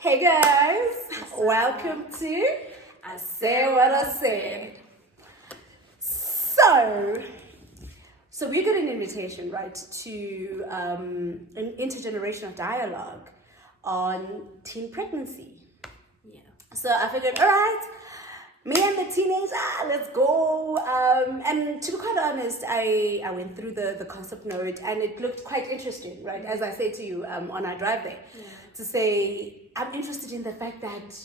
Hey guys, welcome to I Say What I Said. So we got an invitation, right, to an intergenerational dialogue on teen pregnancy. Yeah. So I figured, all right, me and the teenager, let's go. And to be quite honest, I went through the concept note and it looked quite interesting, right? As I said to you on our drive there, to say, I'm interested in the fact that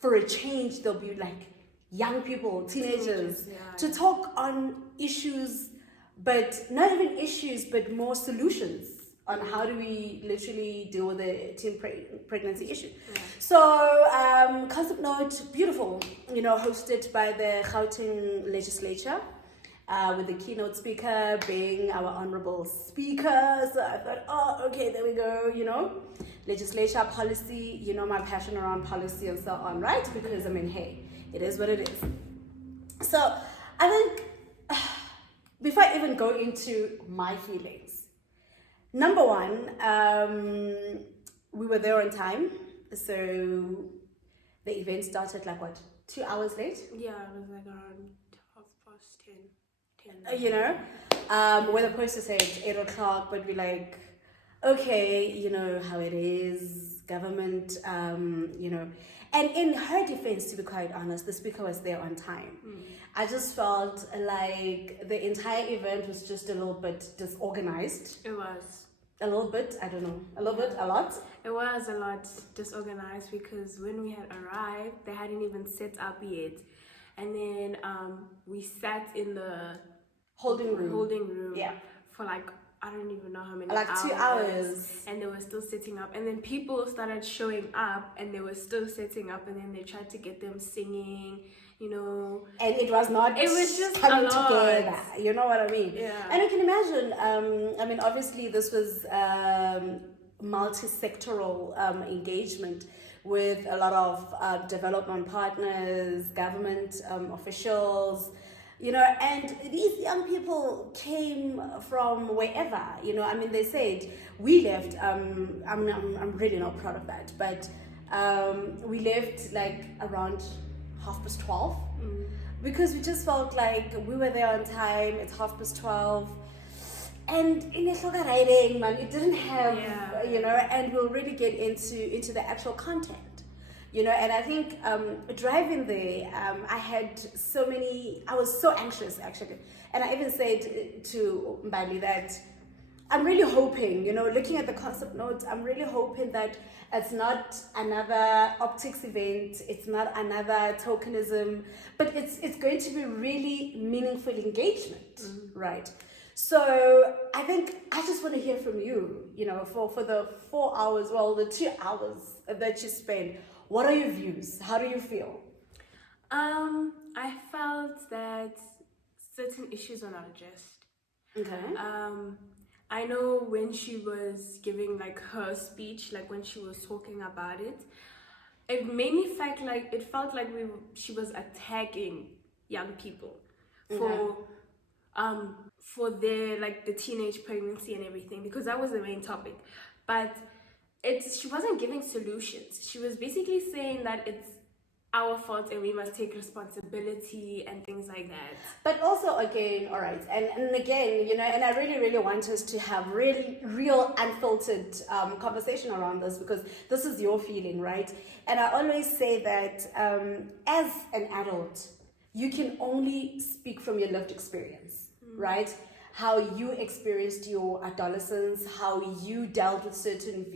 for a change, there'll be like young people, teenagers, to talk on issues, but not even issues, but more solutions on how do we literally deal with the teen pregnancy issue. So concept note, beautiful, hosted by the Gauteng legislature, with the keynote speaker being our honorable speaker. So I thought, oh, okay, there we go, legislature, policy, my passion around policy and so on, right? Because hey, it is what it is. So I think before I even go into my feelings, number one, we were there on time. So the event started 2 hours late? Yeah, it was around 10. We're supposed to say it's 8 o'clock, but we're okay, how it is, government, And in her defense, to be quite honest, the speaker was there on time. I just felt like the entire event was just a little bit disorganized. It was. A little bit, I don't know. A little bit, a lot? It was a lot disorganized because when we had arrived, they hadn't even set up yet. And then we sat in the holding room. Yeah. For I don't even know how many hours. 2 hours. And they were still setting up. And then people started showing up and they were still setting up. And then they tried to get them singing, And it was not. It was just coming a lot together. You know what I mean? Yeah. And you can imagine, obviously this was multi-sectoral engagement with a lot of development partners, government officials, and these young people came from wherever, they said, we left, I'm really not proud of that, but we left around 12:30, because we just felt like we were there on time, it's 12:30, and in a riding, man, it didn't have, and we'll really get into the actual content. And I think driving there, I was so anxious actually. And I even said to Mbali that I'm really hoping, looking at the concept notes, I'm really hoping that it's not another optics event, it's not another tokenism, but it's going to be really meaningful engagement, right? So I think I just want to hear from you, for the 4 hours, the 2 hours that you spent. What are your views? How do you feel? I felt that certain issues were not addressed. Okay. I know when she was giving her speech, when she was talking about it, it made me felt like she was attacking young people for their the teenage pregnancy and everything, because that was the main topic. But she wasn't giving solutions. She was basically saying that it's our fault and we must take responsibility and things like that. But also, again, all right, and again, and I really, really want us to have really real unfiltered conversation around this, because this is your feeling, right? And I always say that as an adult, you can only speak from your lived experience, right? How you experienced your adolescence, how you dealt with certain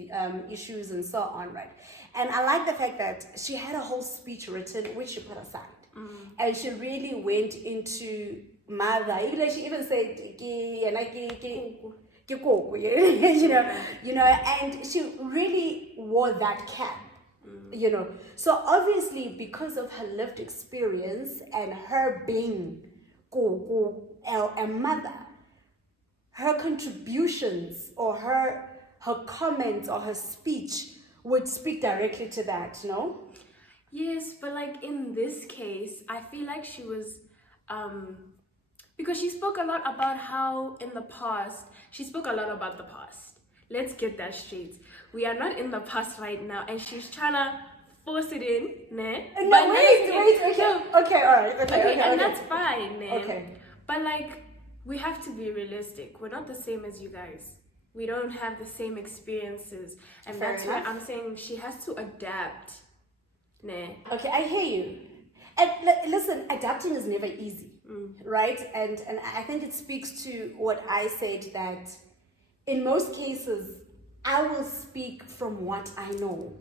issues and so on, right? And I like the fact that she had a whole speech written, which she put aside. And she really went into mother. She even said, and she really wore that cap, So obviously, because of her lived experience and her being a mother, her contributions or her comments or her speech would speak directly to that, no? Yes, but in this case, I feel like she was, because she spoke a lot about how in the past, she spoke a lot about the past. let's get that straight. We are not in the past right now, and she's trying to force it in, ne? No, But wait, no, okay. no. Okay, all right. Okay, And that's fine, ne? Okay. But like, we have to be realistic. We're not the same as you guys. We don't have the same experiences, and Fair that's enough. why I'm saying she has to adapt, ne? Okay, I hear you. And listen, adapting is never easy, right? And I think it speaks to what I said, that in most cases, I will speak from what I know,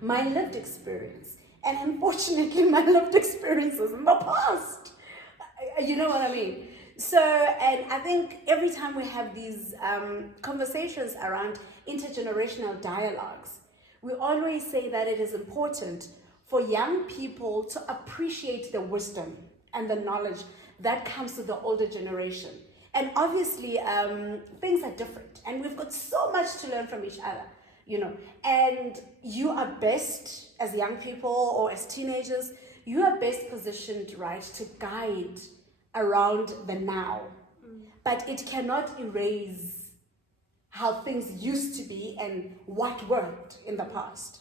my lived experience. And unfortunately, my lived experience is in the past. You know what I mean? So, and I think every time we have these conversations around intergenerational dialogues, we always say that it is important for young people to appreciate the wisdom and the knowledge that comes to the older generation. And obviously, things are different, and we've got so much to learn from each other, And you are best as young people or as teenagers, you are best positioned, right, to guide around the now. But it cannot erase how things used to be and what worked in the past.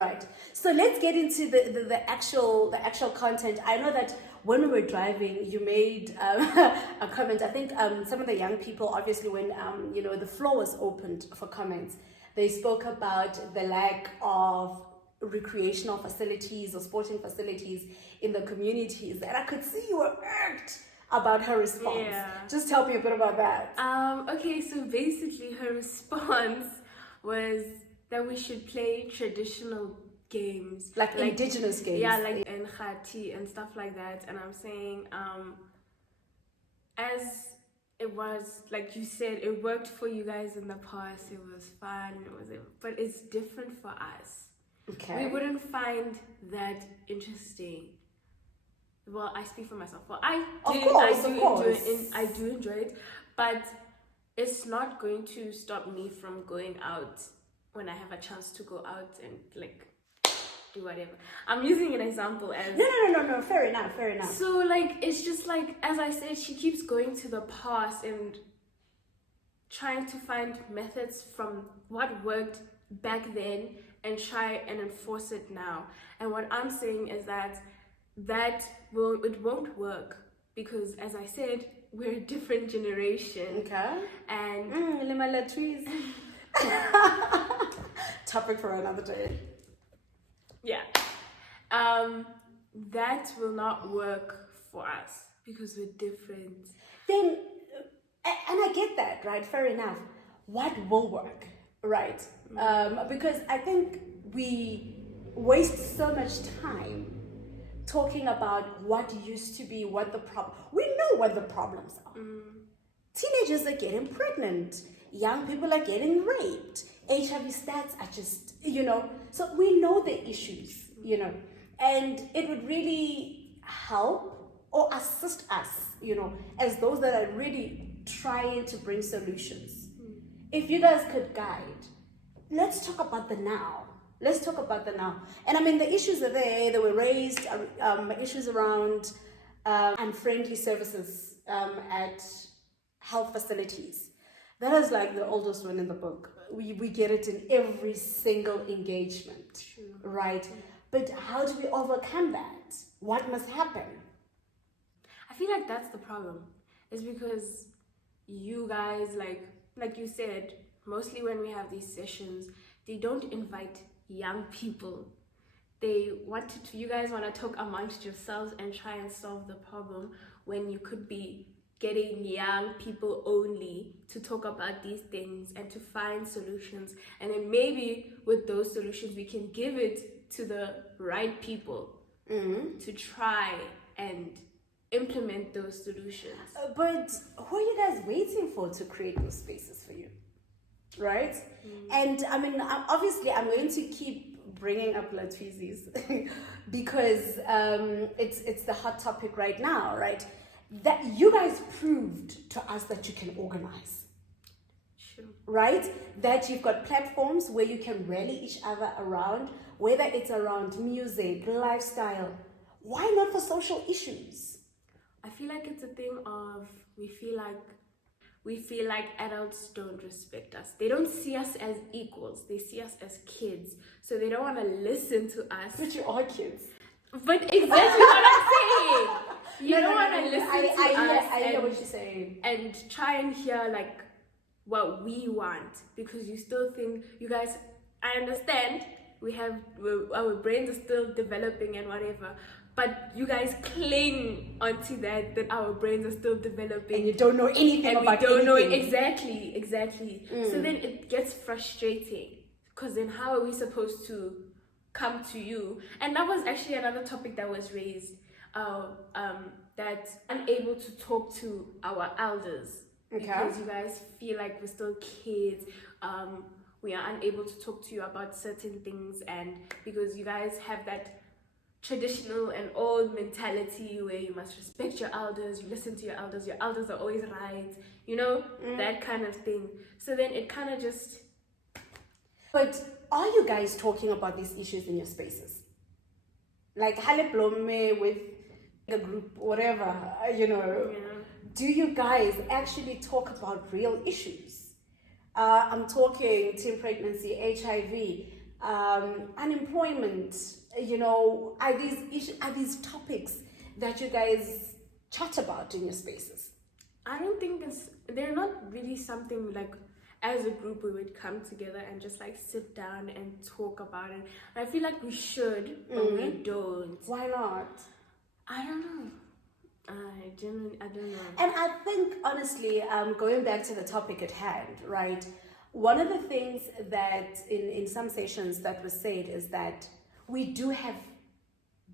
Right. So let's get into the actual content. I know that when we were driving, you made a comment. I think some of the young people, obviously, when the floor was opened for comments, they spoke about the lack of recreational facilities or sporting facilities in the communities, and I could see you were irked about her response. Yeah. Just tell me a bit about that. Okay, so basically her response was that we should play traditional games. Like indigenous games. Yeah, like Khati and stuff like that. And I'm saying, as it was, like you said, it worked for you guys in the past, it was fun, but it's different for us. Okay. We wouldn't find that interesting. Well, I speak for myself. Well, I do enjoy it, but it's not going to stop me from going out when I have a chance to go out and like do whatever. I'm using an example as no. Fair enough. So like, it's just like, as I said, she keeps going to the past and trying to find methods from what worked back then and try and enforce it now. And what I'm saying is that it won't work, because as I said, we're a different generation. Okay. And trees. Topic for another day. Yeah. That will not work for us because we're different. Then, and I get that, right? Fair enough. What will work, right? Because I think we waste so much time talking about what used to be, what the problem. We know what the problems are. Teenagers are getting pregnant. Young people are getting raped. HIV stats are just, so we know the issues, and it would really help or assist us, as those that are really trying to bring solutions. If you guys could guide, let's talk about the now. And I mean, the issues are there. They were raised, issues around unfriendly services at health facilities. That is like the oldest one in the book. We get it in every single engagement. True. Right? But how do we overcome that? What must happen? I feel like that's the problem. It's because you guys, like you said, mostly when we have these sessions, they don't invite young people. You guys want to talk amongst yourselves and try and solve the problem, when you could be getting young people only to talk about these things and to find solutions. And then maybe with those solutions, we can give it to the right people to try and implement those solutions. But who are you guys waiting for to create those spaces for you? Right? And I mean, obviously, I'm going to keep bringing up Latwizis because it's the hot topic right now, right? That you guys proved to us that you can organize. Sure. Right? That you've got platforms where you can rally each other around, whether it's around music, lifestyle. Why not for social issues? I feel like it's a thing of, we feel like we feel like adults don't respect us. They don't see us as equals. They see us as kids. So they don't want to listen to us. But you are kids. But exactly what I'm saying. You don't want to listen to us. I hear what you're saying. And try and hear like what we want, because you still think, you guys, I understand our brains are still developing and whatever, but you guys cling onto that our brains are still developing, and you don't know anything about we don't anything. know exactly. So then it gets frustrating, because then how are we supposed to come to you? And that was actually another topic that was raised, that unable to talk to our elders, because you guys feel like we're still kids. We are unable to talk to you about certain things, and because you guys have that traditional and old mentality where you must respect your elders, you listen to your elders are always right, that kind of thing. So then it kind of just... But are you guys talking about these issues in your spaces? Like Hale Blome with the group, whatever, Do you guys actually talk about real issues? I'm talking teen pregnancy, HIV, unemployment. Are these issues, are these topics that you guys chat about in your spaces? I don't think they're not really something like, as a group, we would come together and just like sit down and talk about it. I feel like we should, but we don't. Why not? I don't know. I don't know. And I think, honestly, going back to the topic at hand, right? One of the things that in some sessions that was said is that we do have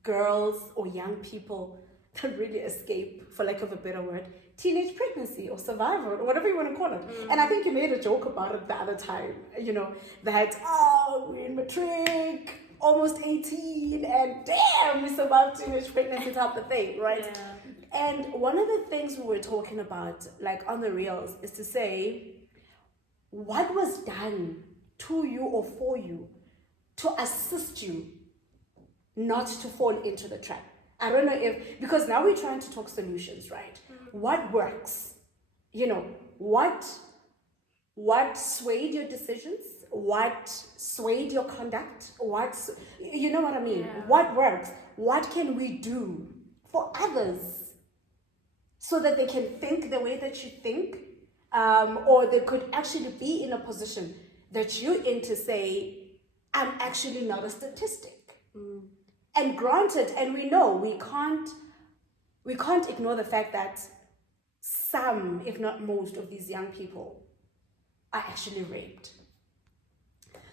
girls or young people that really escape, for lack of a better word, teenage pregnancy or survival or whatever you want to call it. And I think you made a joke about it the other time, that, we're in matric, almost 18, and damn, we survived teenage pregnancy type of thing, right? Yeah. And one of the things we were talking about, like on the reels, is to say, what was done to you or for you to assist you not to fall into the trap? I don't know because now we're trying to talk solutions, right? What works? What swayed your decisions? What swayed your conduct? You know what I mean? Yeah. What works? What can we do for others so that they can think the way that you think, or they could actually be in a position that you're in to say, I'm actually not a statistic. And granted, and we know we can't ignore the fact that some, if not most, of these young people are actually raped.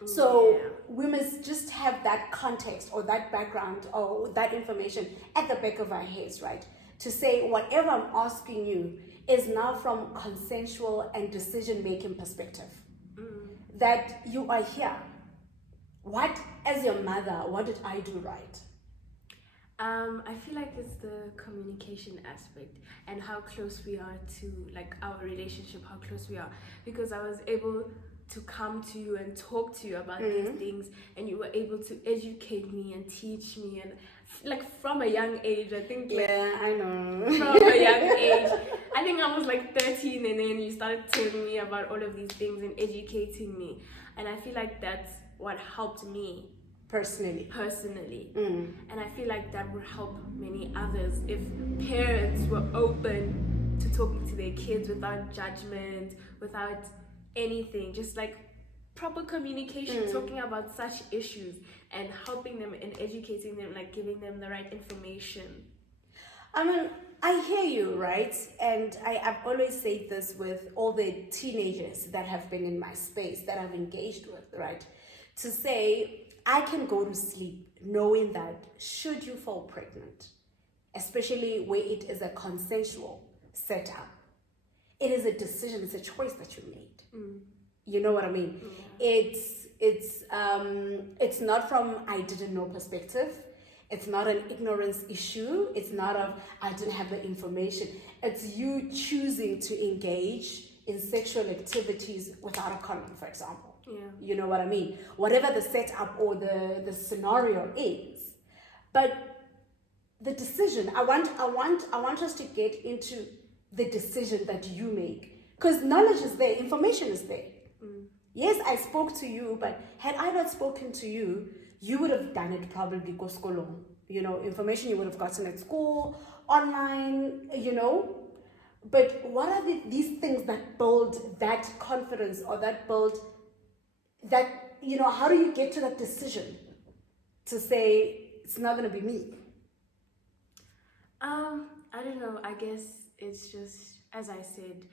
So we must just have that context or that background or that information at the back of our heads, right? To say whatever I'm asking you is now from consensual and decision-making perspective. That you are here. What, as your mother, what did I do right? I feel like it's the communication aspect and how close we are to like our relationship, how close we are. Because I was able to come to you and talk to you about these things, and you were able to educate me and teach me, and like from a young age, I think. I know. From a young age, I think I was like 13, and then you started telling me about all of these things and educating me, and I feel like that's what helped me personally. And I feel like that would help many others if parents were open to talking to their kids without judgment, without anything, just like proper communication, talking about such issues and helping them and educating them, like giving them the right information. I mean, I hear you, right? And I've always said this with all the teenagers that have been in my space, that I've engaged with, right? To say, I can go to sleep knowing that should you fall pregnant, especially where it is a consensual setup, it is a decision, it's a choice that you made. You know what I mean? It's not from I didn't know perspective. It's not an ignorance issue. It's not of I didn't have the information. It's you choosing to engage in sexual activities without a condom, for example. Yeah. You know what I mean? Whatever the setup or the scenario is. But the decision, I want us to get into the decision that you make Because knowledge is there, information is there. Yes, I spoke to you, but had I not spoken to you, you would have done it probably koskolong. You know, information you would have gotten at school, online, you know. But what are these things that build that confidence, or that build that, you know, how do you get to that decision to say it's not going to be me? I don't know. I guess it's just, as I said,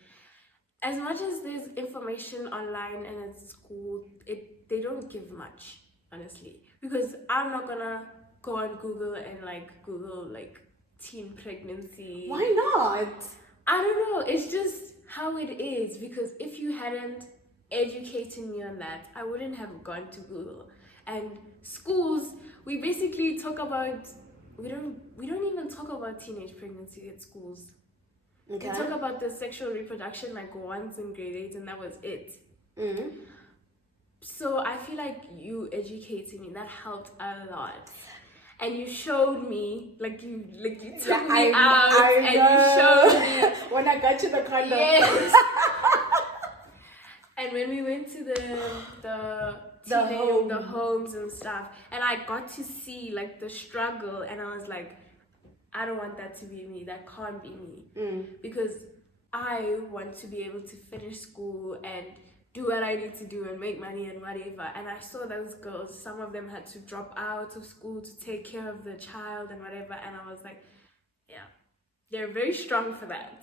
as much as there's information online and at school, they don't give much, honestly. Because I'm not gonna go on Google and like Google like teen pregnancy. Why not? I don't know. It's just how it is. Because if you hadn't educated me on that, I wouldn't have gone to Google. And schools, we basically talk about. We don't even talk about teenage pregnancy at schools. Okay. We talk about the sexual reproduction like once in grade 8, and that was it. Mm-hmm. So I feel like you educating me, that helped a lot. And you showed me, like you took me out and you showed me. When I got you the condom. Yes. And when we went to the homes and stuff, and I got to see like the struggle, and I was like, I don't want that to be me. That can't be me. Because I want to be able to finish school and do what I need to do and make money and whatever. And I saw those girls, some of them had to drop out of school to take care of the child and whatever. And I was like, yeah, they're very strong for that.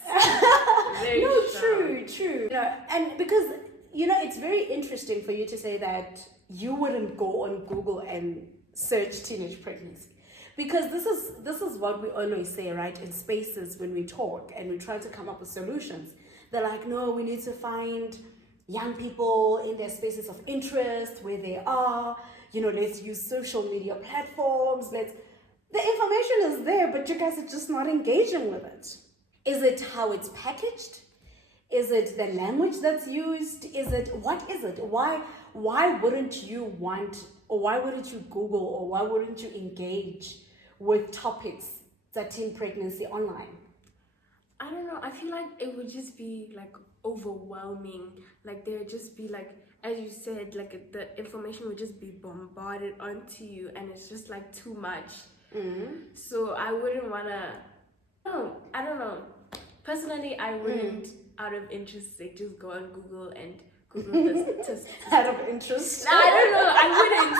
Very strong. True. You know, and because, you know, it's very interesting for you to say that you wouldn't go on Google and search teenage pregnancy. Because this is what we always say, right? In spaces when we talk and we try to come up with solutions. They're like, no, we need to find young people in their spaces of interest, where they are. You know, let's use social media platforms. The information is there, but you guys are just not engaging with it. Is it how it's packaged? Is it the language that's used? What is it? Why wouldn't you want, or why wouldn't you Google, or why wouldn't you engage with topics that teen pregnancy online? I don't know. I feel like it would just be like overwhelming. Like there would just be like, as you said, like the information would just be bombarded onto you, and it's just like too much. So I wouldn't wanna. No, I don't know. Personally, I wouldn't, out of interest, like just go on Google and Google this. Out of interest? I don't know. I wouldn't.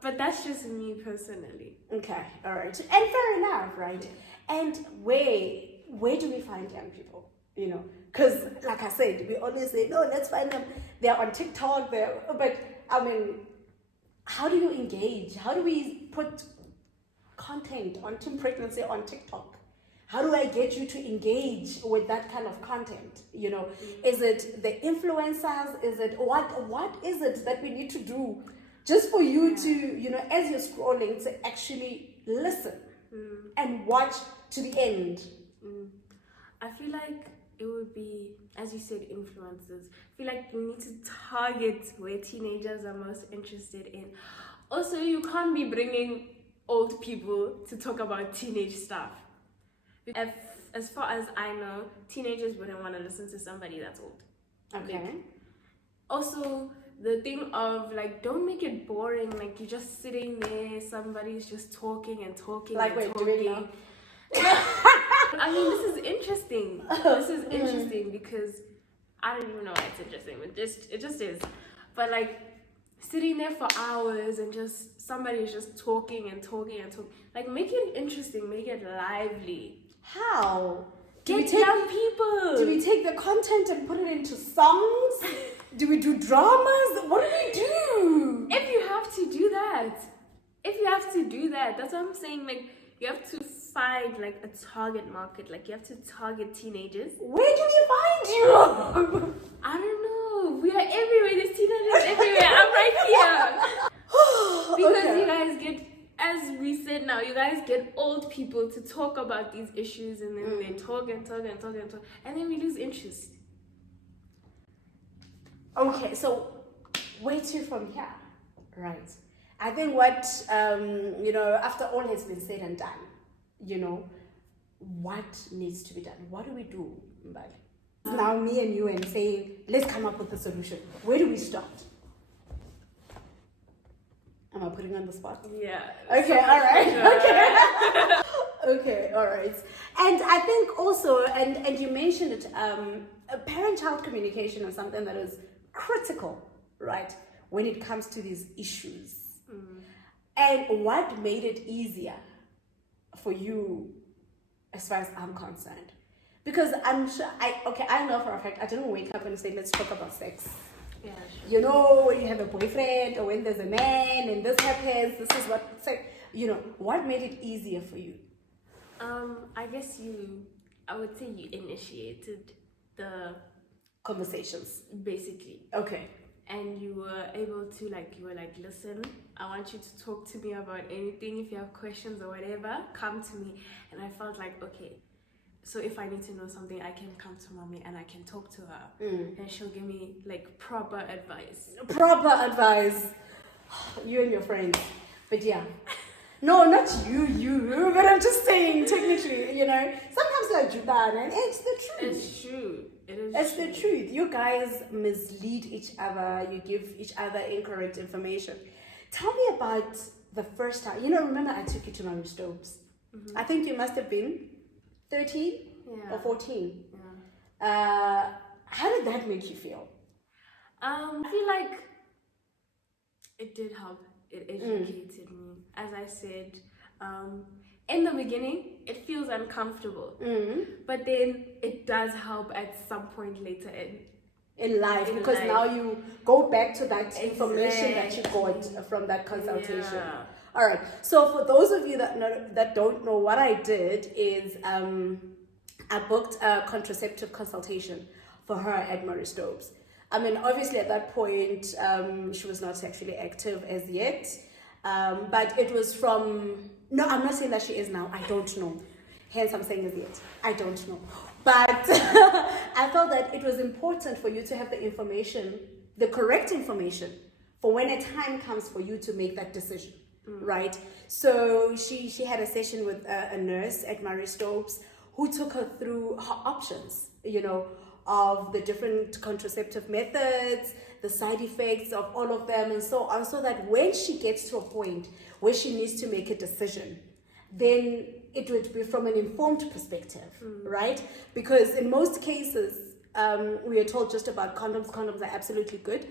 But that's just me personally. Okay, all right, and fair enough, right? And where do we find young people? You know, because like I said, we always say, no, let's find them. They're on TikTok. But I mean, how do you engage? How do we put content on teen pregnancy on TikTok? How do I get you to engage with that kind of content? You know, is it the influencers? Is it what is it that we need to do just for you to, you know, as you're scrolling, to actually listen and watch to the end? I feel like it would be, as you said, influencers. I feel like we need to target where teenagers are most interested in. Also, you can't be bringing old people to talk about teenage stuff. As far as I know, teenagers wouldn't want to listen to somebody that's old. Okay. Like, also, the thing of like, don't make it boring. Like you're just sitting there, somebody's just talking and talking. Like and we're doing now. I mean, this is interesting. This is interesting because I don't even know why it's interesting. It just is. But like sitting there for hours and just somebody is just talking and talking and talking. Like make it interesting, make it lively. How? Get young people. Do we take the content and put it into songs? Do we do dramas? What do we do? If you have to do that, that's what I'm saying. Like you have to find like a target market. Like you have to target teenagers. Where do we find you? I don't know. We are everywhere. There's teenagers everywhere. I'm right here. Because you guys get, as we said now, you guys get old people to talk about these issues, and then they talk and talk and talk and talk, and then we lose interest. Okay, so where to from here? Right. I think what, you know, after all has been said and done, you know, what needs to be done? What do we do, Mbali? Now me and you and saying, let's come up with a solution. Where do we start? Am I putting you on the spot? Yeah. Okay, all right. Okay. Okay, all right. And I think also, and you mentioned it, parent-child communication is something that is critical, right, when it comes to these issues. And what made it easier for you, as far as I'm concerned? Because I'm sure, I know for a fact, I didn't wake up and say, let's talk about sex. Yeah, sure. You know, when you have a boyfriend or when there's a man and this happens, this is what sex, what made it easier for you? I guess I would say you initiated the Conversations. basically. Okay. And you were able to listen, I want you to talk to me about anything. If you have questions or whatever, come to me. And I felt like, okay, so if I need to know something, I can come to mommy and I can talk to her. And she'll give me like proper advice. Proper advice. You and your friends. But yeah. No, not you. But I'm just saying, technically, sometimes like Judan, and it's the truth. It's true. It's the truth. You guys mislead each other. You give each other incorrect information. Tell me about the first time. Remember I took you to Mary Stopes. I think you must have been 13 or 14. Yeah. How did that make you feel? I feel like it did help. It educated me. As I said, in the beginning, it feels uncomfortable. But then it does help at some point later in life, because now you go back to that information that you got from that consultation. Yeah. All right. So for those of you that don't know, what I did is I booked a contraceptive consultation for her at Mary Stopes. I mean, obviously at that point, she was not sexually active as yet. But it was no, I'm not saying that she is now. I don't know. Hence, I'm saying as yet. I don't know. But I felt that it was important for you to have the information, the correct information, for when a time comes for you to make that decision, right? So she had a session with a nurse at Mary Stopes who took her through her options, of the different contraceptive methods, the side effects of all of them, and so on, so that when she gets to a point where she needs to make a decision, then it would be from an informed perspective, right? Because in most cases, we are told just about condoms. Condoms are absolutely good.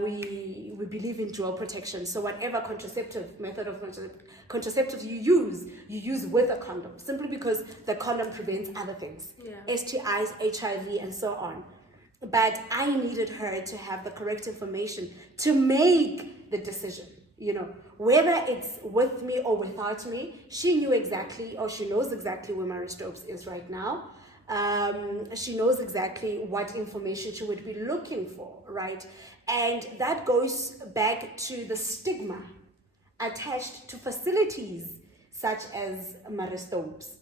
We believe in dual protection. So whatever contraceptive method of contraceptives you use with a condom, simply because the condom prevents other things, STIs, HIV, and so on. But I needed her to have the correct information to make the decision. Whether it's with me or without me, she knew exactly, or she knows exactly where Mary Stopes is right now. She knows exactly what information she would be looking for, right? And that goes back to the stigma attached to facilities such as Mary Stopes,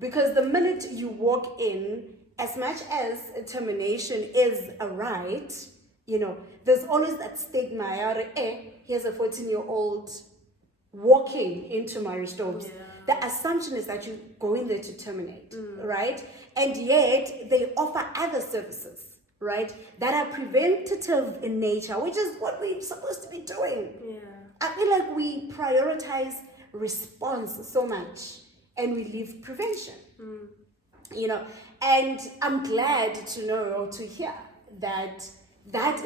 because the minute you walk in, as much as termination is a right, there's always that stigma. Here's a 14-year-old walking into Mary Stopes. The assumption is that you go in there to terminate, right? And yet they offer other services, right, that are preventative in nature, which is what we're supposed to be doing. I feel like we prioritize response so much and we leave prevention. And I'm glad to know or to hear that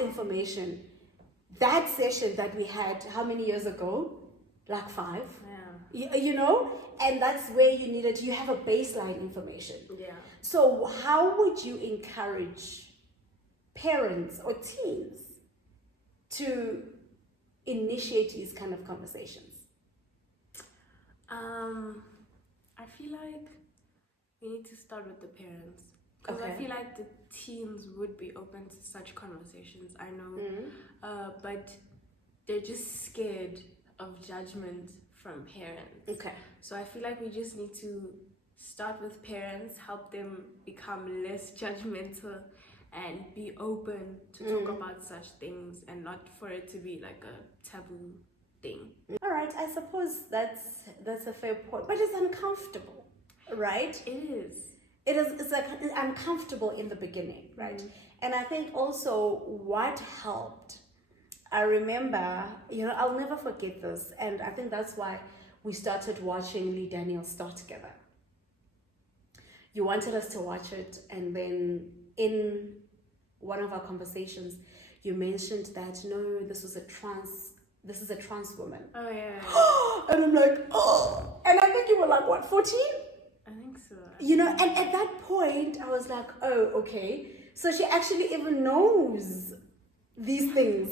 information, that session that we had, how many years ago? Like 5. And that's where you have a baseline information. So how would you encourage parents or teens to initiate these kind of conversations? I feel like we need to start with the parents, because I feel like the teens would be open to such conversations, I know, but they're just scared of judgment from parents. So I feel like we just need to start with parents, help them become less judgmental and be open to talk about such things, and not for it to be like a taboo thing. All right, I suppose that's a fair point, but it's uncomfortable, right? It is. it's like uncomfortable in the beginning, right? And I think also what helped, I remember, I'll never forget this, and I think that's why we started watching Lee Daniels Star together. You wanted us to watch it, and then in one of our conversations, you mentioned that no, this is a trans woman. Oh yeah. And I'm like, oh, and I think you were like, what, 14? I think so. And at that point, I was like, oh, okay. So she actually even knows these things,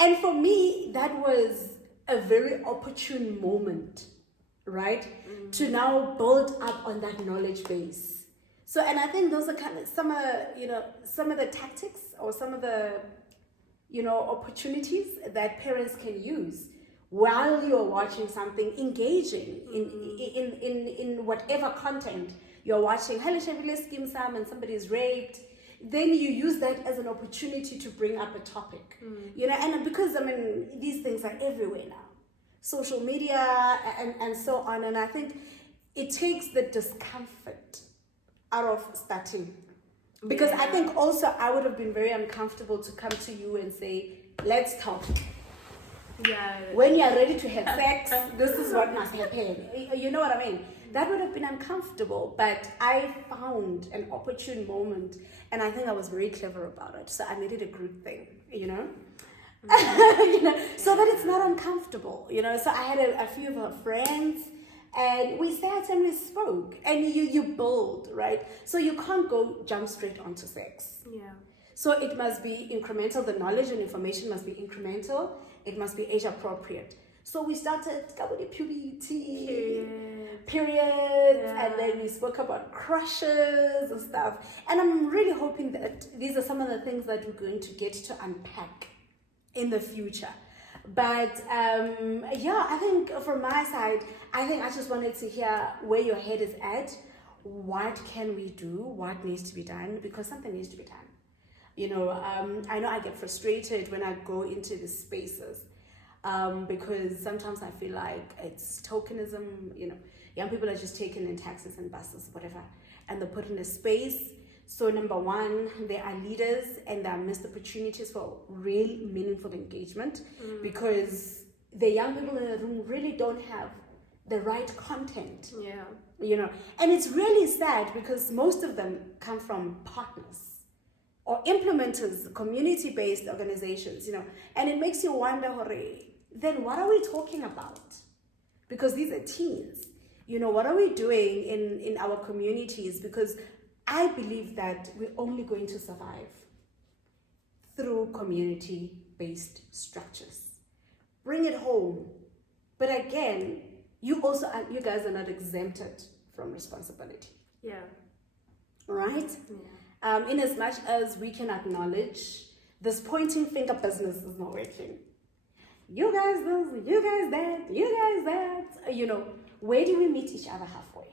And for me, that was a very opportune moment, right? To now build up on that knowledge base. So, and I think those are kind of some of the tactics or some of the, opportunities that parents can use while you're watching something, engaging in whatever content you're watching. And somebody is raped. Then you use that as an opportunity to bring up a topic, and because these things are everywhere now, social media and so on. And I think it takes the discomfort out of starting, because I think also I would have been very uncomfortable to come to you and say, let's talk. Yeah. When you're ready to have sex, this is what must happen. You know what I mean? That would have been uncomfortable, but I found an opportune moment, and I think I was very clever about it. So I made it a group thing, so that it's not uncomfortable, So I had a few of her friends, and we sat and we spoke, and you build, right? So you can't jump straight onto sex. Yeah. So it must be incremental. The knowledge and information must be incremental. It must be age appropriate. So we started puberty, periods, and then we spoke about crushes and stuff. And I'm really hoping that these are some of the things that we're going to get to unpack in the future. But I think from my side, I just wanted to hear where your head is at. What can we do? What needs to be done? Because something needs to be done. I know I get frustrated when I go into these spaces. Because sometimes I feel like it's tokenism, young people are just taken in taxis and buses, whatever, and they're put in a space. So number one, they are leaders and they are missed opportunities for real meaningful engagement, because the young people in the room really don't have the right content. Yeah. And it's really sad because most of them come from partners or implementers, community-based organizations, and it makes you wonder, then what are we talking about? Because these are teens. What are we doing in our communities? Because I believe that we're only going to survive through community-based structures. Bring it home. But again, you guys are not exempted from responsibility. Yeah. Right? Yeah. In as much as we can acknowledge this pointing finger business is not working. You guys this, you guys that, you guys that. Where do we meet each other halfway?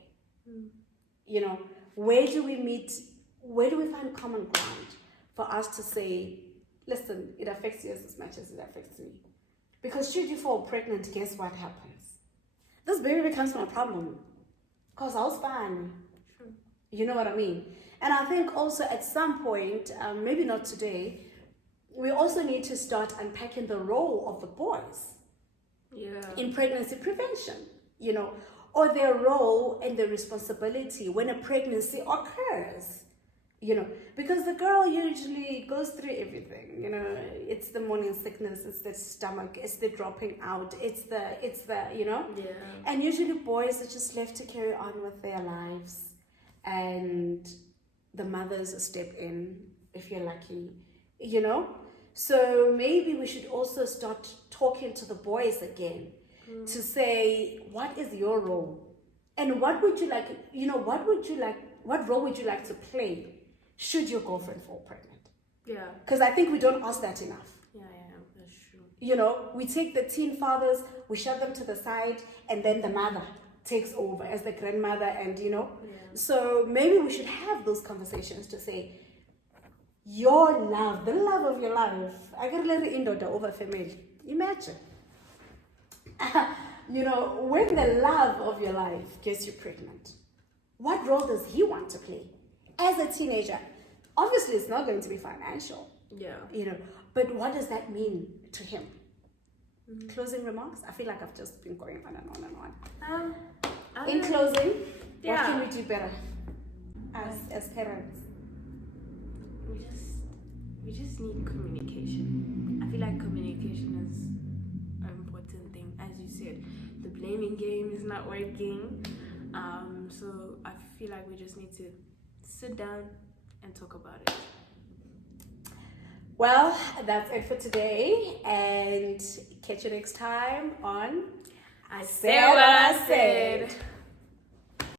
Where do we find common ground for us to say, listen, it affects you as much as it affects me? Because should you fall pregnant, guess what happens? This baby becomes my problem. Because I was fine. You know what I mean? And I think also at some point, maybe not today, we also need to start unpacking the role of the boys in pregnancy prevention, or their role and their responsibility when a pregnancy occurs, because the girl usually goes through everything, it's the morning sickness, it's the stomach, it's the dropping out, it's the, and usually boys are just left to carry on with their lives, and the mothers step in if you're lucky, So maybe we should also start talking to the boys again to say, what is your role? And what would you like, what role would you like to play should your girlfriend fall pregnant? Yeah. Because I think we don't ask that enough. Yeah, that's true. We take the teen fathers, we shove them to the side, and then the mother takes over as the grandmother, and So maybe we should have those conversations to say, your love, the love of your life, I got a little indoor over family. Imagine. When the love of your life gets you pregnant, what role does he want to play as a teenager? Obviously, it's not going to be financial. Yeah. But what does that mean to him? Closing remarks? I feel like I've just been going on and on and on. In closing, what can we do better as parents? We just need communication. I feel like communication is an important thing. As you said, the blaming game is not working. So I feel like we just need to sit down and talk about it. Well, that's it for today, and catch you next time on I Said What I Said.